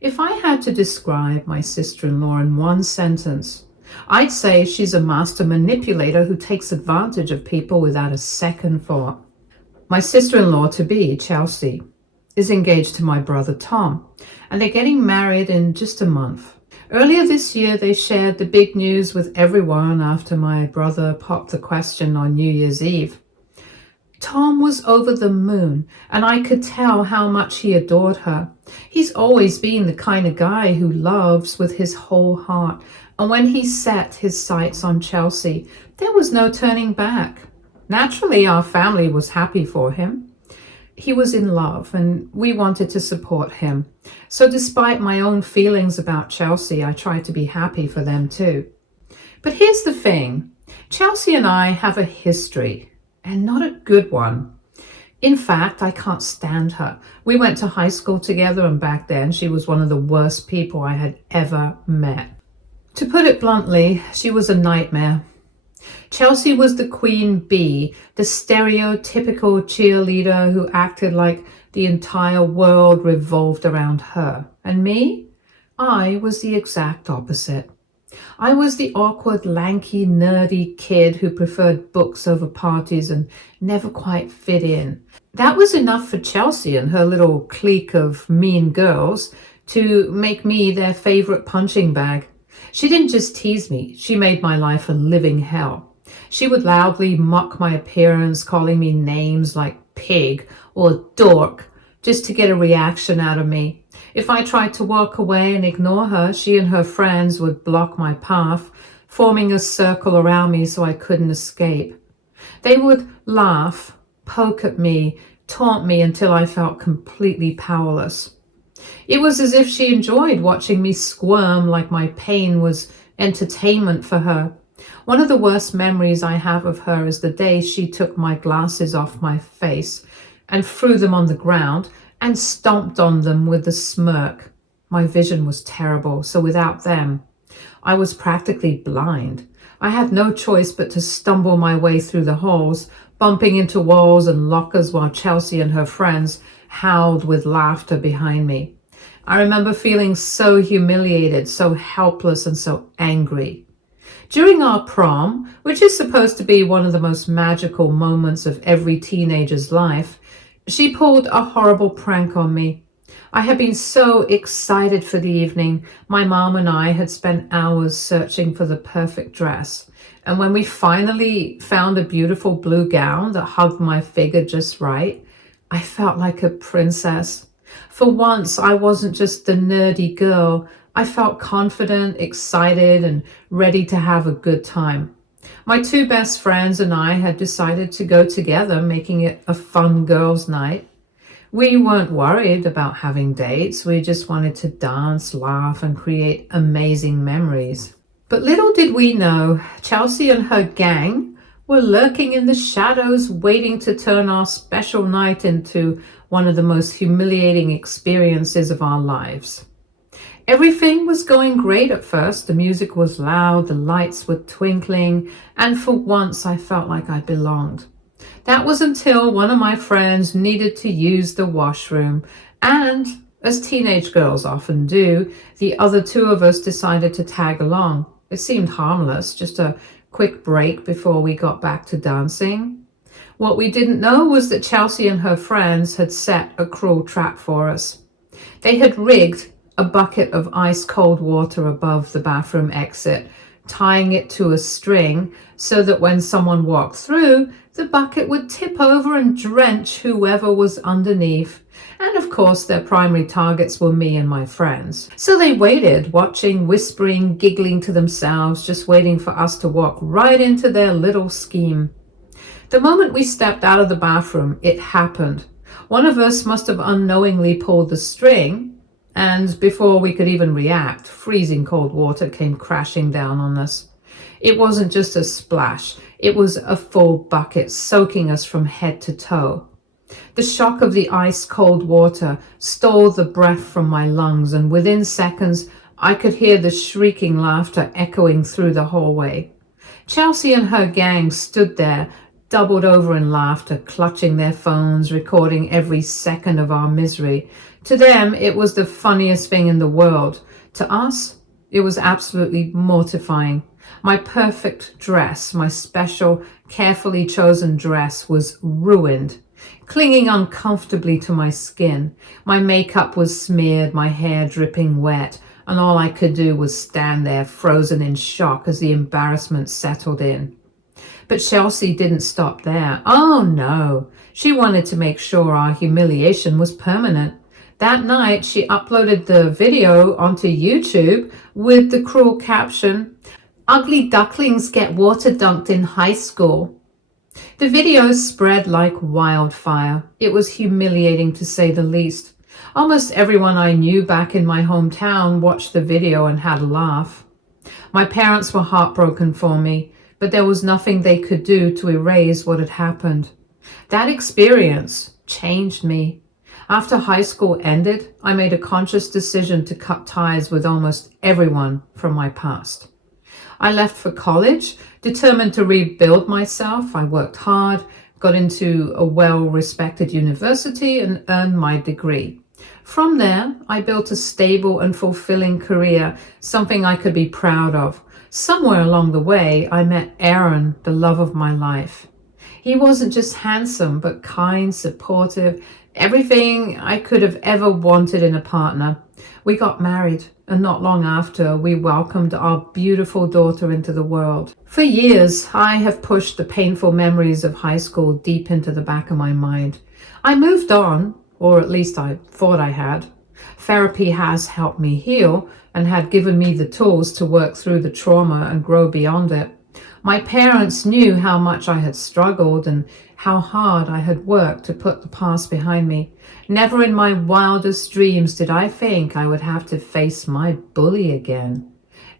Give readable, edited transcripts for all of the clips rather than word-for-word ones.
If I had to describe my sister-in-law in one sentence, I'd say she's a master manipulator who takes advantage of people without a second thought. My sister-in-law-to-be, Chelsea, is engaged to my brother Tom, and they're getting married in just a month. Earlier this year, they shared the big news with everyone after my brother popped the question on New Year's Eve. Tom was over the moon, and I could tell how much he adored her. He's always been the kind of guy who loves with his whole heart, and when he set his sights on Chelsea, there was no turning back. Naturally, our family was happy for him. He was in love, and we wanted to support him. So despite my own feelings about Chelsea, I tried to be happy for them too. But here's the thing. Chelsea and I have a history, and not a good one. In fact, I can't stand her. We went to high school together, and back then she was one of the worst people I had ever met. To put it bluntly, she was a nightmare. Chelsea was the queen bee, the stereotypical cheerleader who acted like the entire world revolved around her. And me? I was the exact opposite. I was the awkward, lanky, nerdy kid who preferred books over parties and never quite fit in. That was enough for Chelsea and her little clique of mean girls to make me their favorite punching bag. She didn't just tease me, she made my life a living hell. She would loudly mock my appearance, calling me names like pig or dork, just to get a reaction out of me. If I tried to walk away and ignore her, she and her friends would block my path, forming a circle around me so I couldn't escape. They would laugh, poke at me, taunt me until I felt completely powerless. It was as if she enjoyed watching me squirm like my pain was entertainment for her. One of the worst memories I have of her is the day she took my glasses off my face and threw them on the ground and stomped on them with a smirk. My vision was terrible, so without them, I was practically blind. I had no choice but to stumble my way through the halls, bumping into walls and lockers while Chelsea and her friends howled with laughter behind me. I remember feeling so humiliated, so helpless, and so angry. During our prom, which is supposed to be one of the most magical moments of every teenager's life, she pulled a horrible prank on me. I had been so excited for the evening. My mom and I had spent hours searching for the perfect dress. And when we finally found a beautiful blue gown that hugged my figure just right, I felt like a princess. For once, I wasn't just the nerdy girl. I felt confident, excited, and ready to have a good time. My two best friends and I had decided to go together, making it a fun girls' night. We weren't worried about having dates. We just wanted to dance, laugh, and create amazing memories. But little did we know, Chelsea and her gang were lurking in the shadows, waiting to turn our special night into one of the most humiliating experiences of our lives. Everything was going great at first. The music was loud, the lights were twinkling, and for once I felt like I belonged. That was until one of my friends needed to use the washroom, and as teenage girls often do, the other two of us decided to tag along. It seemed harmless, just a quick break before we got back to dancing. What we didn't know was that Chelsea and her friends had set a cruel trap for us. They had rigged a bucket of ice-cold water above the bathroom exit, tying it to a string so that when someone walked through, the bucket would tip over and drench whoever was underneath. And of course, their primary targets were me and my friends. So they waited, watching, whispering, giggling to themselves, just waiting for us to walk right into their little scheme. The moment we stepped out of the bathroom, it happened. One of us must have unknowingly pulled the string, and before we could even react, freezing cold water came crashing down on us. It wasn't just a splash, it was a full bucket, soaking us from head to toe. The shock of the ice-cold water stole the breath from my lungs, and within seconds, I could hear the shrieking laughter echoing through the hallway. Chelsea and her gang stood there, doubled over in laughter, clutching their phones, recording every second of our misery. To them, it was the funniest thing in the world. To us, it was absolutely mortifying. My perfect dress, my special, carefully chosen dress, was ruined, clinging uncomfortably to my skin. My makeup was smeared, my hair dripping wet, and all I could do was stand there frozen in shock as the embarrassment settled in. But Chelsea didn't stop there. Oh no, she wanted to make sure our humiliation was permanent. That night, she uploaded the video onto YouTube with the cruel caption, "Ugly ducklings get water dunked in high school." The video spread like wildfire. It was humiliating to say the least. Almost everyone I knew back in my hometown watched the video and had a laugh. My parents were heartbroken for me, but there was nothing they could do to erase what had happened. That experience changed me. After high school ended, I made a conscious decision to cut ties with almost everyone from my past. I left for college, determined to rebuild myself. I worked hard, got into a well-respected university, and earned my degree. From there, I built a stable and fulfilling career, something I could be proud of. Somewhere along the way, I met Aaron, the love of my life. He wasn't just handsome, but kind, supportive, everything I could have ever wanted in a partner. We got married, and not long after, we welcomed our beautiful daughter into the world. For years, I have pushed the painful memories of high school deep into the back of my mind. I moved on, or at least I thought I had. Therapy has helped me heal and had given me the tools to work through the trauma and grow beyond it. My parents knew how much I had struggled and how hard I had worked to put the past behind me. Never in my wildest dreams did I think I would have to face my bully again.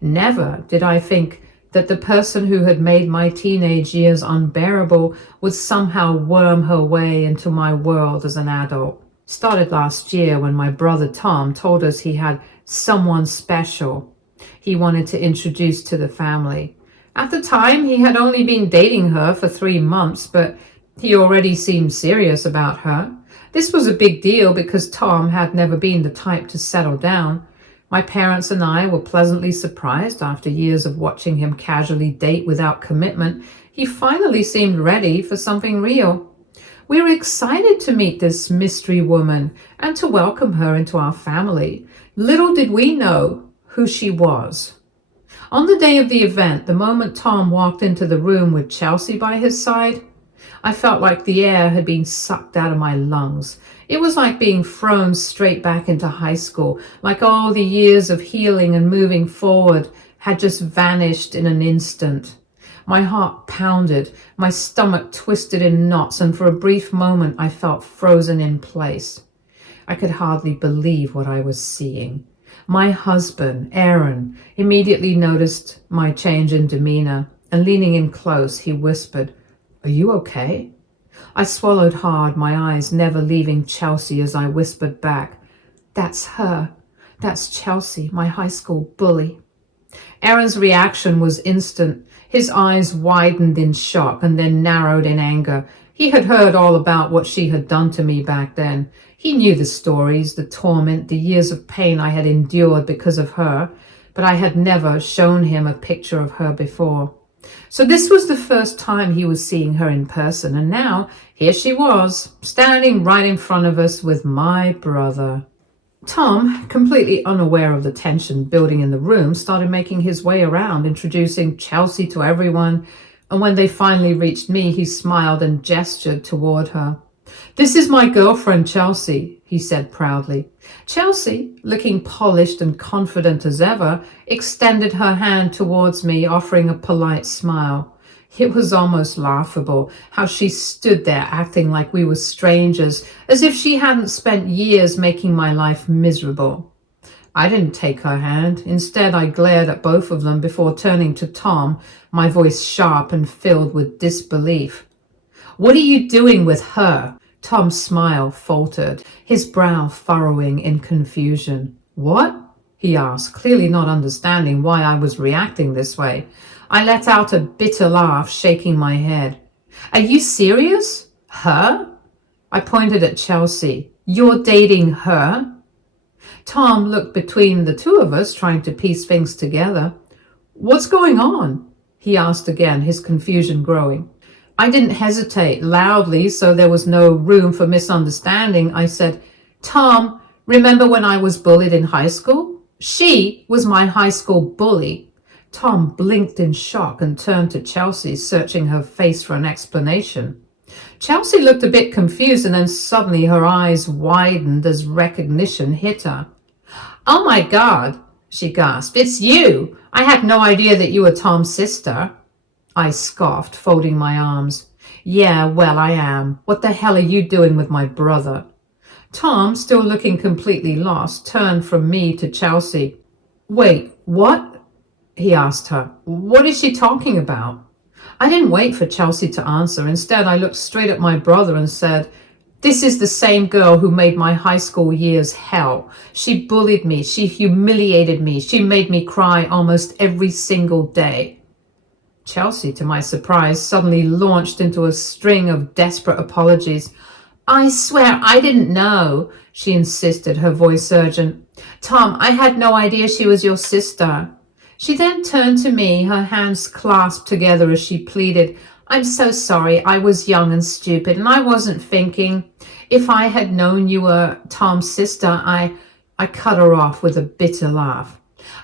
Never did I think that the person who had made my teenage years unbearable would somehow worm her way into my world as an adult. It started last year when my brother Tom told us he had someone special he wanted to introduce to the family. At the time, he had only been dating her for 3 months, but he already seemed serious about her. This was a big deal because Tom had never been the type to settle down. My parents and I were pleasantly surprised after years of watching him casually date without commitment. He finally seemed ready for something real. We were excited to meet this mystery woman and to welcome her into our family. Little did we know who she was. On the day of the event, the moment Tom walked into the room with Chelsea by his side, I felt like the air had been sucked out of my lungs. It was like being thrown straight back into high school, like all the years of healing and moving forward had just vanished in an instant. My heart pounded, my stomach twisted in knots, and for a brief moment I felt frozen in place. I could hardly believe what I was seeing. My husband, Aaron, immediately noticed my change in demeanor, and leaning in close, he whispered, "Are you okay?" I swallowed hard, my eyes never leaving Chelsea as I whispered back, "That's her. That's Chelsea, my high school bully." Aaron's reaction was instant. His eyes widened in shock and then narrowed in anger. He had heard all about what she had done to me back then. He knew the stories, the torment, the years of pain I had endured because of her, but I had never shown him a picture of her before. So this was the first time he was seeing her in person, and now here she was, standing right in front of us with my brother. Tom, completely unaware of the tension building in the room, started making his way around, introducing Chelsea to everyone, and when they finally reached me, he smiled and gestured toward her. "This is my girlfriend, Chelsea," he said proudly. Chelsea, looking polished and confident as ever, extended her hand towards me, offering a polite smile. It was almost laughable how she stood there acting like we were strangers, as if she hadn't spent years making my life miserable. I didn't take her hand. Instead, I glared at both of them before turning to Tom, my voice sharp and filled with disbelief. "What are you doing with her?" Tom's smile faltered, his brow furrowing in confusion. "What?" he asked, clearly not understanding why I was reacting this way. I let out a bitter laugh, shaking my head. "Are you serious? Her?" I pointed at Chelsea. You're dating her? Tom looked between the two of us, trying to piece things together. What's going on? He asked again, his confusion growing. I didn't hesitate loudly, so there was no room for misunderstanding. I said, Tom, remember when I was bullied in high school? She was my high school bully. Tom blinked in shock and turned to Chelsea, searching her face for an explanation. Chelsea looked a bit confused, and then suddenly her eyes widened as recognition hit her. Oh my God, she gasped. It's you! I had no idea that you were Tom's sister. I scoffed, folding my arms. Yeah, well, I am. What the hell are you doing with my brother? Tom, still looking completely lost, turned from me to Chelsea. Wait, what? He asked her. What is she talking about? I didn't wait for Chelsea to answer. Instead, I looked straight at my brother and said, this is the same girl who made my high school years hell. She bullied me. She humiliated me. She made me cry almost every single day. Chelsea, to my surprise, suddenly launched into a string of desperate apologies. I swear I didn't know, she insisted, her voice urgent. Tom, I had no idea she was your sister. She then turned to me, her hands clasped together as she pleaded, I'm so sorry, I was young and stupid, and I wasn't thinking. If I had known you were Tom's sister, I cut her off with a bitter laugh.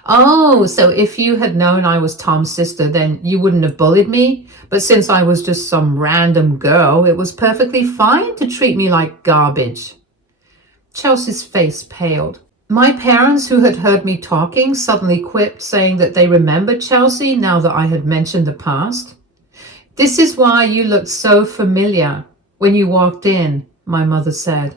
Oh, so if you had known I was Tom's sister, then you wouldn't have bullied me? But since I was just some random girl, it was perfectly fine to treat me like garbage. Chelsea's face paled. My parents, who had heard me talking, suddenly quipped, saying that they remembered Chelsea now that I had mentioned the past. This is why you looked so familiar when you walked in, my mother said.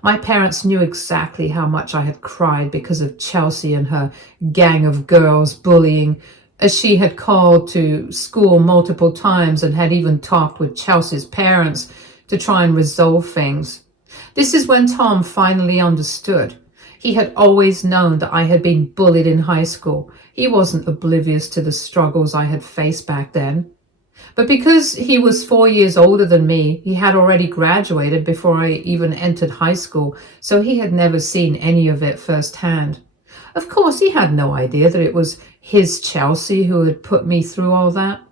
My parents knew exactly how much I had cried because of Chelsea and her gang of girls bullying, as she had called to school multiple times and had even talked with Chelsea's parents to try and resolve things. This is when Tom finally understood. He had always known that I had been bullied in high school. He wasn't oblivious to the struggles I had faced back then. But because he was 4 years older than me, he had already graduated before I even entered high school, so he had never seen any of it firsthand. Of course, he had no idea that it was his Chelsea who had put me through all that.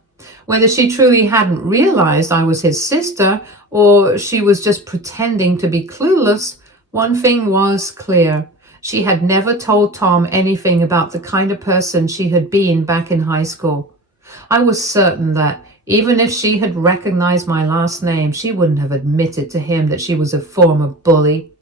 Whether she truly hadn't realized I was his sister, or she was just pretending to be clueless, one thing was clear. She had never told Tom anything about the kind of person she had been back in high school. I was certain that even if she had recognized my last name, she wouldn't have admitted to him that she was a former bully.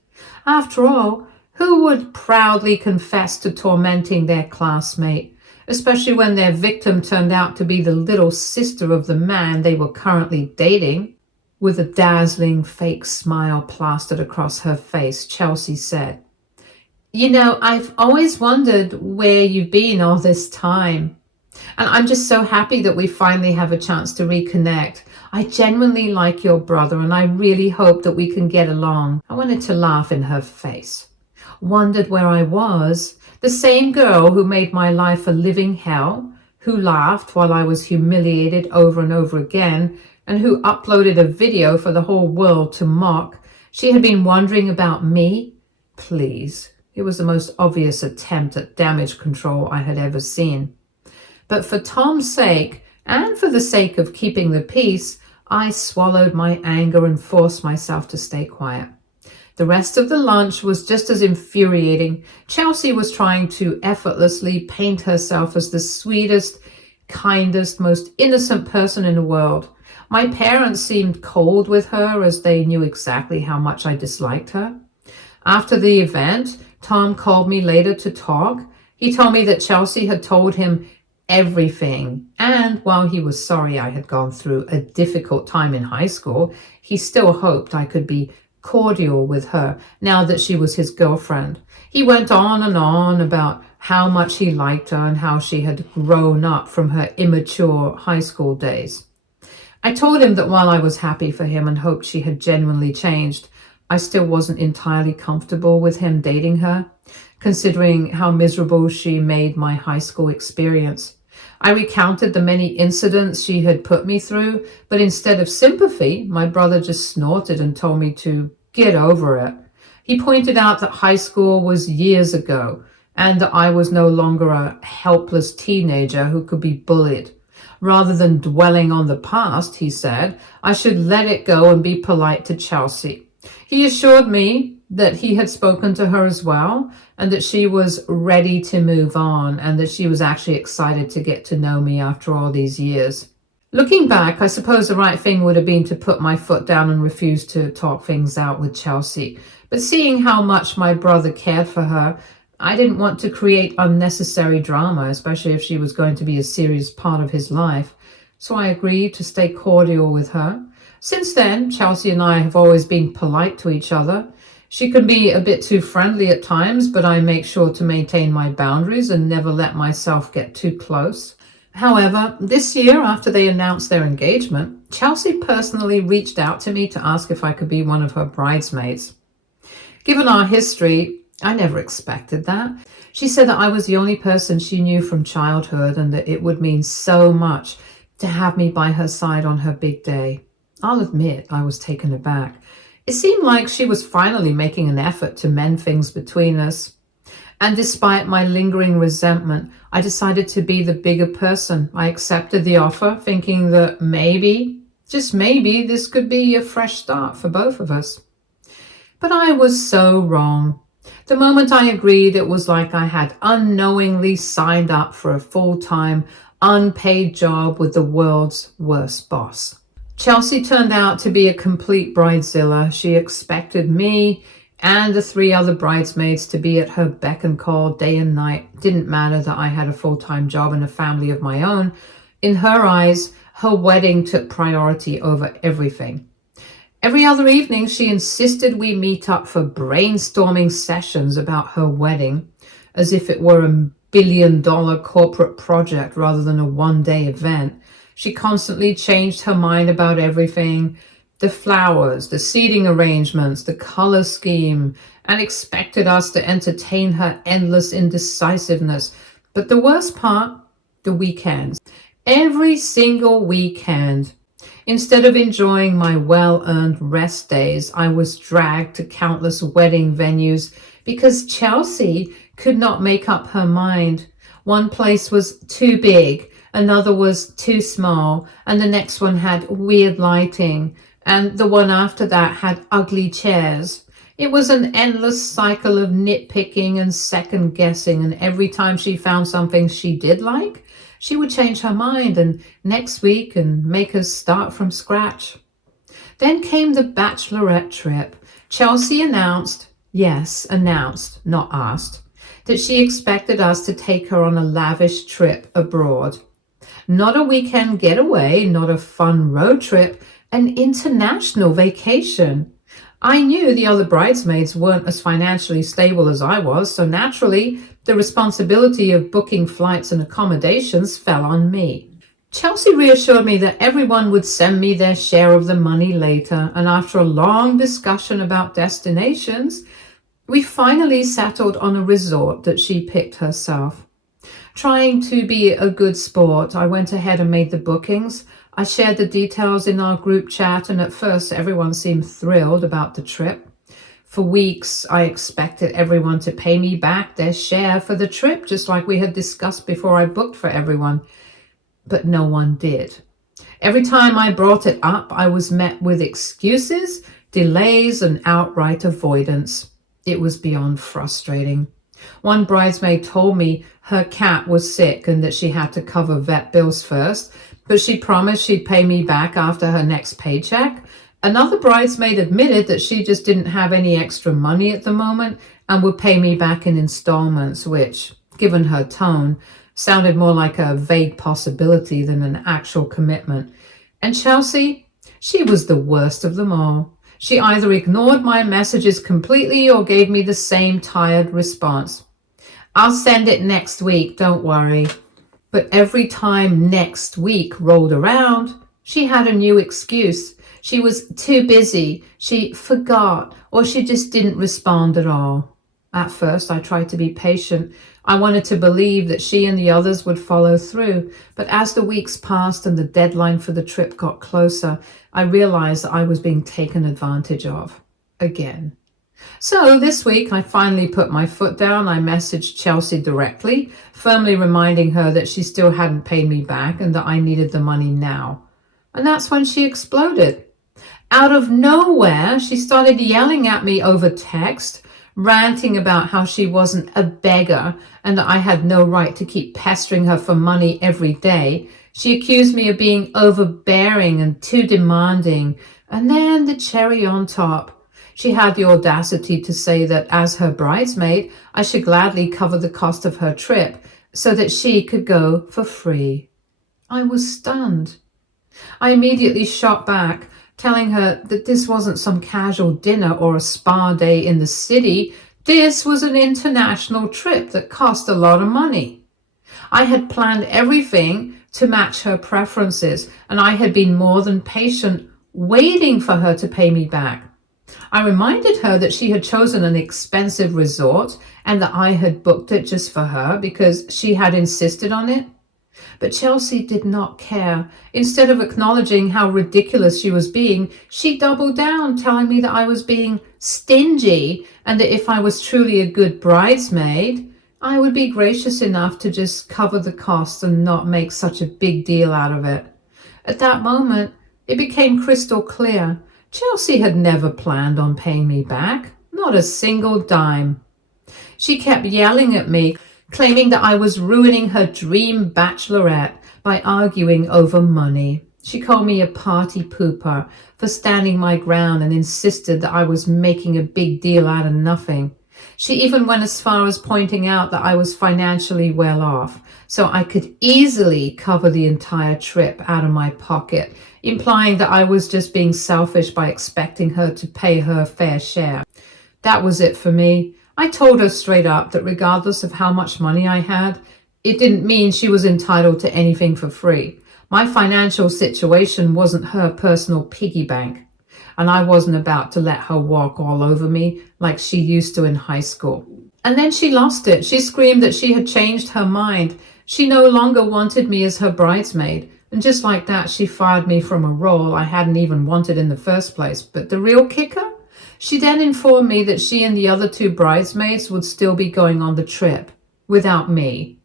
After all, who would proudly confess to tormenting their classmate, especially when their victim turned out to be the little sister of the man they were currently dating? With a dazzling fake smile plastered across her face, Chelsea said, You know, I've always wondered where you've been all this time. And I'm just so happy that we finally have a chance to reconnect. I genuinely like your brother, and I really hope that we can get along. I wanted to laugh in her face. Wondered where I was. The same girl who made my life a living hell, who laughed while I was humiliated over and over again, and who uploaded a video for the whole world to mock. She had been wondering about me? Please. It was the most obvious attempt at damage control I had ever seen. But for Tom's sake, and for the sake of keeping the peace, I swallowed my anger and forced myself to stay quiet. The rest of the lunch was just as infuriating. Chelsea was trying to effortlessly paint herself as the sweetest, kindest, most innocent person in the world. My parents seemed cold with her, as they knew exactly how much I disliked her. After the event, Tom called me later to talk. He told me that Chelsea had told him everything, and while he was sorry I had gone through a difficult time in high school, he still hoped I could be cordial with her now that she was his girlfriend. He went on and on about how much he liked her and how she had grown up from her immature high school days. I told him that while I was happy for him and hoped she had genuinely changed, I still wasn't entirely comfortable with him dating her, considering how miserable she made my high school experience. I recounted the many incidents she had put me through, but instead of sympathy, my brother just snorted and told me to get over it. He pointed out that high school was years ago and that I was no longer a helpless teenager who could be bullied. Rather than dwelling on the past, he said, I should let it go and be polite to Chelsea. He assured me that he had spoken to her as well and that she was ready to move on and that she was actually excited to get to know me after all these years. Looking back, I suppose the right thing would have been to put my foot down and refuse to talk things out with Chelsea. But seeing how much my brother cared for her, I didn't want to create unnecessary drama, especially if she was going to be a serious part of his life. So I agreed to stay cordial with her. Since then, Chelsea and I have always been polite to each other. She can be a bit too friendly at times, but I make sure to maintain my boundaries and never let myself get too close. However, this year, after they announced their engagement, Chelsea personally reached out to me to ask if I could be one of her bridesmaids. Given our history, I never expected that. She said that I was the only person she knew from childhood and that it would mean so much to have me by her side on her big day. I'll admit I was taken aback. It seemed like she was finally making an effort to mend things between us. And despite my lingering resentment, I decided to be the bigger person. I accepted the offer, thinking that maybe, just maybe, this could be a fresh start for both of us. But I was so wrong. The moment I agreed, it was like I had unknowingly signed up for a full-time, unpaid job with the world's worst boss. Chelsea turned out to be a complete Bridezilla. She expected me and the 3 other bridesmaids to be at her beck and call day and night. Didn't matter that I had a full-time job and a family of my own. In her eyes, her wedding took priority over everything. Every other evening, she insisted we meet up for brainstorming sessions about her wedding, as if it were a billion-dollar corporate project rather than a one-day event. She constantly changed her mind about everything. The flowers, the seating arrangements, the color scheme, and expected us to entertain her endless indecisiveness. But the worst part, the weekends. Every single weekend. Instead of enjoying my well-earned rest days, I was dragged to countless wedding venues because Chelsea could not make up her mind. One place was too big, another was too small, and the next one had weird lighting. And the one after that had ugly chairs. It was an endless cycle of nitpicking and second guessing, and every time she found something she did like, she would change her mind and next week and make us start from scratch. Then came the Bachelorette trip. Chelsea announced, not asked, that she expected us to take her on a lavish trip abroad. Not a weekend getaway, not a fun road trip, an international vacation. I knew the other bridesmaids weren't as financially stable as I was, so naturally, the responsibility of booking flights and accommodations fell on me. Chelsea reassured me that everyone would send me their share of the money later, and after a long discussion about destinations, we finally settled on a resort that she picked herself. Trying to be a good sport, I went ahead and made the bookings. I shared the details in our group chat, and at first everyone seemed thrilled about the trip. For weeks, I expected everyone to pay me back their share for the trip, just like we had discussed before I booked for everyone. But no one did. Every time I brought it up, I was met with excuses, delays, and outright avoidance. It was beyond frustrating. One bridesmaid told me her cat was sick and that she had to cover vet bills first, but she promised she'd pay me back after her next paycheck. Another bridesmaid admitted that she just didn't have any extra money at the moment and would pay me back in installments, which, given her tone, sounded more like a vague possibility than an actual commitment. And Chelsea, she was the worst of them all. She either ignored my messages completely or gave me the same tired response. I'll send it next week, don't worry. But every time next week rolled around, she had a new excuse. She was too busy, she forgot, or she just didn't respond at all. At first, I tried to be patient. I wanted to believe that she and the others would follow through. But as the weeks passed and the deadline for the trip got closer, I realized that I was being taken advantage of. Again. So this week, I finally put my foot down. I messaged Chelsea directly, firmly reminding her that she still hadn't paid me back and that I needed the money now. And that's when she exploded. Out of nowhere, she started yelling at me over text, ranting about how she wasn't a beggar and that I had no right to keep pestering her for money every day. She accused me of being overbearing and too demanding. And then the cherry on top, she had the audacity to say that as her bridesmaid, I should gladly cover the cost of her trip so that she could go for free. I was stunned. I immediately shot back, telling her that this wasn't some casual dinner or a spa day in the city. This was an international trip that cost a lot of money. I had planned everything to match her preferences, and I had been more than patient, waiting for her to pay me back. I reminded her that she had chosen an expensive resort and that I had booked it just for her because she had insisted on it. But Chelsea did not care. Instead of acknowledging how ridiculous she was being, she doubled down, telling me that I was being stingy and that if I was truly a good bridesmaid, I would be gracious enough to just cover the cost and not make such a big deal out of it. At that moment, it became crystal clear. Chelsea had never planned on paying me back, not a single dime. She kept yelling at me, claiming that I was ruining her dream bachelorette by arguing over money. She called me a party pooper for standing my ground and insisted that I was making a big deal out of nothing. She even went as far as pointing out that I was financially well off, so I could easily cover the entire trip out of my pocket, implying that I was just being selfish by expecting her to pay her fair share. That was it for me. I told her straight up that regardless of how much money I had, it didn't mean she was entitled to anything for free. My financial situation wasn't her personal piggy bank, and I wasn't about to let her walk all over me like she used to in high school. And then she lost it. She screamed that she had changed her mind. She no longer wanted me as her bridesmaid. And just like that, she fired me from a role I hadn't even wanted in the first place. But the real kicker? She then informed me that she and the other two bridesmaids would still be going on the trip without me.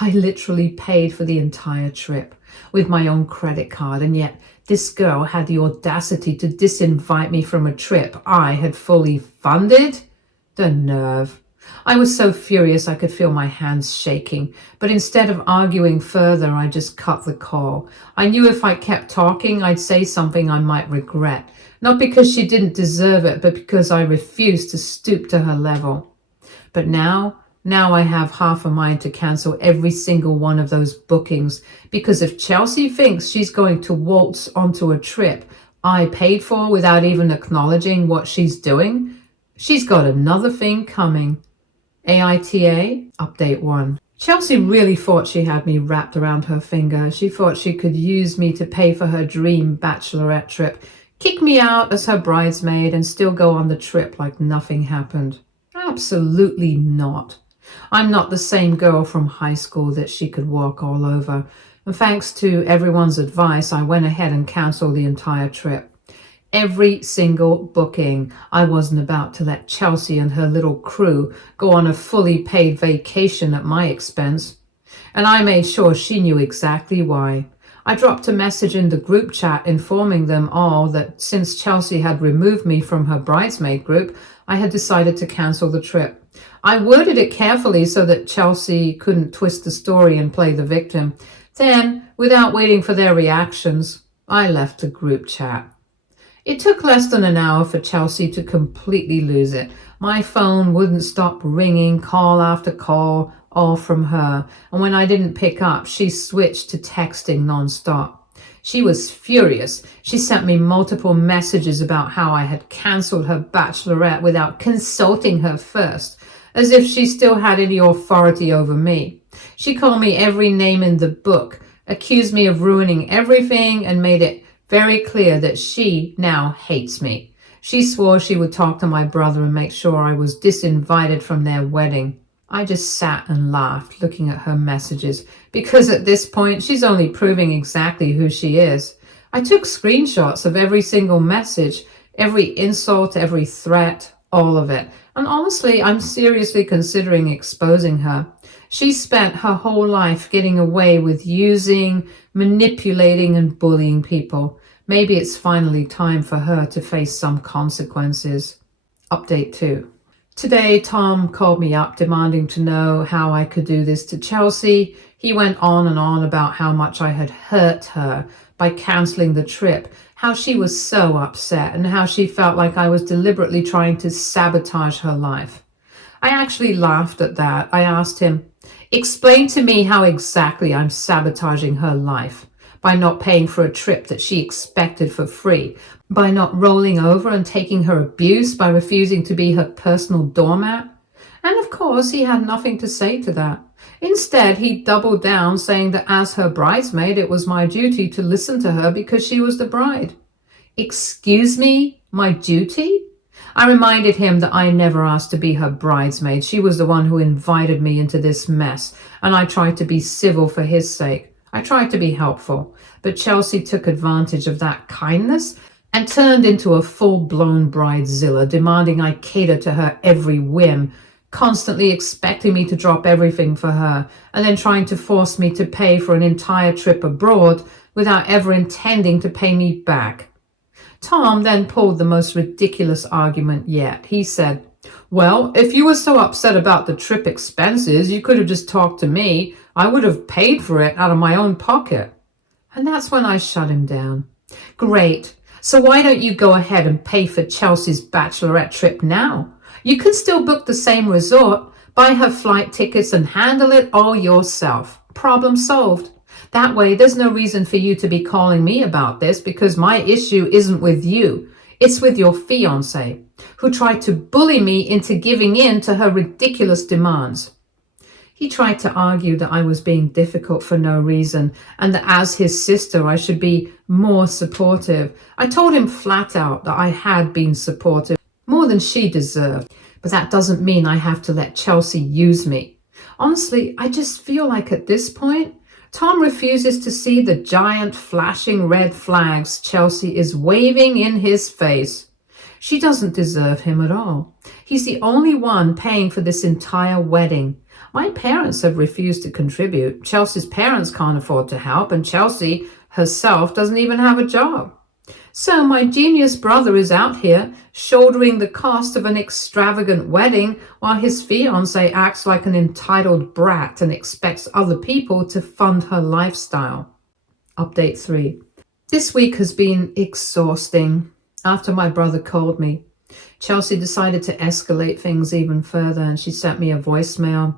I literally paid for the entire trip with my own credit card, and yet this girl had the audacity to disinvite me from a trip I had fully funded? The nerve. I was so furious I could feel my hands shaking, but instead of arguing further, I just cut the call. I knew if I kept talking, I'd say something I might regret, not because she didn't deserve it, but because I refused to stoop to her level. But now I have half a mind to cancel every single one of those bookings, because if Chelsea thinks she's going to waltz onto a trip I paid for without even acknowledging what she's doing, she's got another thing coming. AITA, Update 1. Chelsea really thought she had me wrapped around her finger. She thought she could use me to pay for her dream bachelorette trip, kick me out as her bridesmaid, and still go on the trip like nothing happened. Absolutely not. I'm not the same girl from high school that she could walk all over. And thanks to everyone's advice, I went ahead and canceled the entire trip. Every single booking. I wasn't about to let Chelsea and her little crew go on a fully paid vacation at my expense. And I made sure she knew exactly why. I dropped a message in the group chat informing them all that since Chelsea had removed me from her bridesmaid group, I had decided to cancel the trip. I worded it carefully so that Chelsea couldn't twist the story and play the victim. Then, without waiting for their reactions, I left the group chat. It took less than an hour for Chelsea to completely lose it. My phone wouldn't stop ringing, call after call, all from her. And when I didn't pick up, she switched to texting nonstop. She was furious. She sent me multiple messages about how I had cancelled her bachelorette without consulting her first, as if she still had any authority over me. She called me every name in the book, accused me of ruining everything, and made it very clear that she now hates me. She swore she would talk to my brother and make sure I was disinvited from their wedding. I just sat and laughed, looking at her messages, because at this point, she's only proving exactly who she is. I took screenshots of every single message, every insult, every threat, All of it. And honestly, I'm seriously considering exposing her. She spent her whole life getting away with using, manipulating, and bullying people. Maybe it's finally time for her to face some consequences. Update 2. Today, Tom called me up demanding to know how I could do this to Chelsea. He went on and on about how much I had hurt her by cancelling the trip, how she was so upset, and how she felt like I was deliberately trying to sabotage her life. I actually laughed at that. I asked him, "Explain to me how exactly I'm sabotaging her life. By not paying for a trip that she expected for free, by not rolling over and taking her abuse, by refusing to be her personal doormat." And of course, he had nothing to say to that. Instead, he doubled down, saying that as her bridesmaid, it was my duty to listen to her because she was the bride. Excuse me, my duty? I reminded him that I never asked to be her bridesmaid. She was the one who invited me into this mess, and I tried to be civil for his sake. I tried to be helpful, but Chelsea took advantage of that kindness and turned into a full-blown Bridezilla, demanding I cater to her every whim, constantly expecting me to drop everything for her, and then trying to force me to pay for an entire trip abroad without ever intending to pay me back. Tom then pulled the most ridiculous argument yet. He said, "Well, if you were so upset about the trip expenses, you could have just talked to me. I would have paid for it out of my own pocket." And that's when I shut him down. "Great. So why don't you go ahead and pay for Chelsea's Bachelorette trip now? You can still book the same resort, buy her flight tickets, and handle it all yourself. Problem solved. That way, there's no reason for you to be calling me about this because my issue isn't with you. It's with your fiancé, who tried to bully me into giving in to her ridiculous demands." He tried to argue that I was being difficult for no reason and that as his sister I should be more supportive. I told him flat out that I had been supportive, more than she deserved, but that doesn't mean I have to let Chelsea use me. Honestly, I just feel like at this point, Tom refuses to see the giant flashing red flags Chelsea is waving in his face. She doesn't deserve him at all. He's the only one paying for this entire wedding. My parents have refused to contribute. Chelsea's parents can't afford to help, and Chelsea herself doesn't even have a job. So my genius brother is out here shouldering the cost of an extravagant wedding while his fiancée acts like an entitled brat and expects other people to fund her lifestyle. Update 3. This week has been exhausting. After my brother called me, Chelsea decided to escalate things even further, and she sent me a voicemail.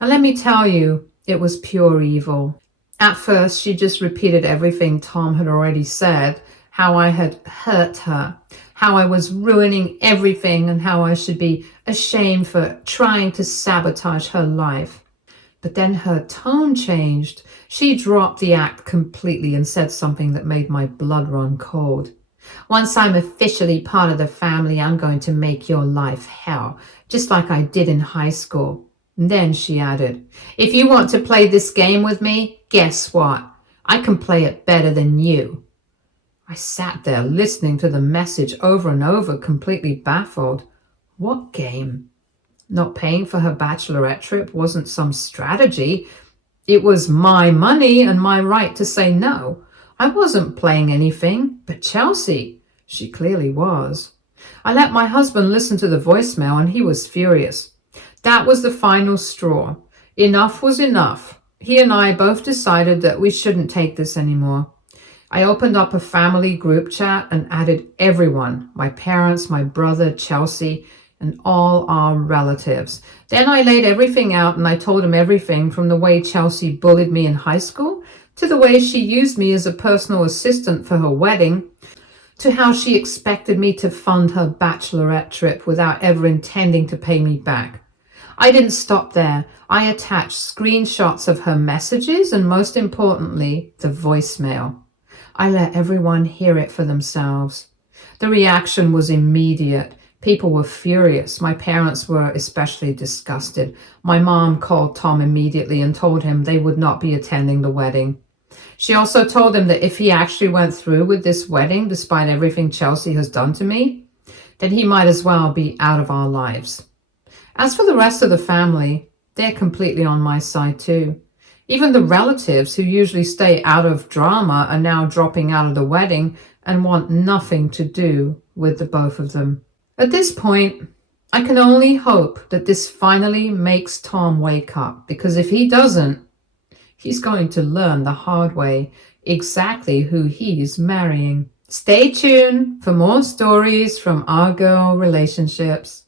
And let me tell you, it was pure evil. At first, she just repeated everything Tom had already said, how I had hurt her, how I was ruining everything, and how I should be ashamed for trying to sabotage her life. But then her tone changed. She dropped the act completely and said something that made my blood run cold. "Once I'm officially part of the family, I'm going to make your life hell, just like I did in high school." And then she added, "If you want to play this game with me, guess what? I can play it better than you." I sat there listening to the message over and over, completely baffled. What game? Not paying for her bachelorette trip wasn't some strategy. It was my money and my right to say no. I wasn't playing anything, but Chelsea, she clearly was. I let my husband listen to the voicemail and he was furious. That was the final straw. Enough was enough. He and I both decided that we shouldn't take this anymore. I opened up a family group chat and added everyone, my parents, my brother, Chelsea, and all our relatives. Then I laid everything out and I told him everything from the way Chelsea bullied me in high school to the way she used me as a personal assistant for her wedding, to how she expected me to fund her bachelorette trip without ever intending to pay me back. I didn't stop there. I attached screenshots of her messages and, most importantly, the voicemail. I let everyone hear it for themselves. The reaction was immediate. People were furious. My parents were especially disgusted. My mom called Tom immediately and told him they would not be attending the wedding. She also told him that if he actually went through with this wedding, despite everything Chelsea has done to me, then he might as well be out of our lives. As for the rest of the family, they're completely on my side too. Even the relatives who usually stay out of drama are now dropping out of the wedding and want nothing to do with the both of them. At this point, I can only hope that this finally makes Tom wake up, because if he doesn't, he's going to learn the hard way exactly who he's marrying. Stay tuned for more stories from our girl relationships.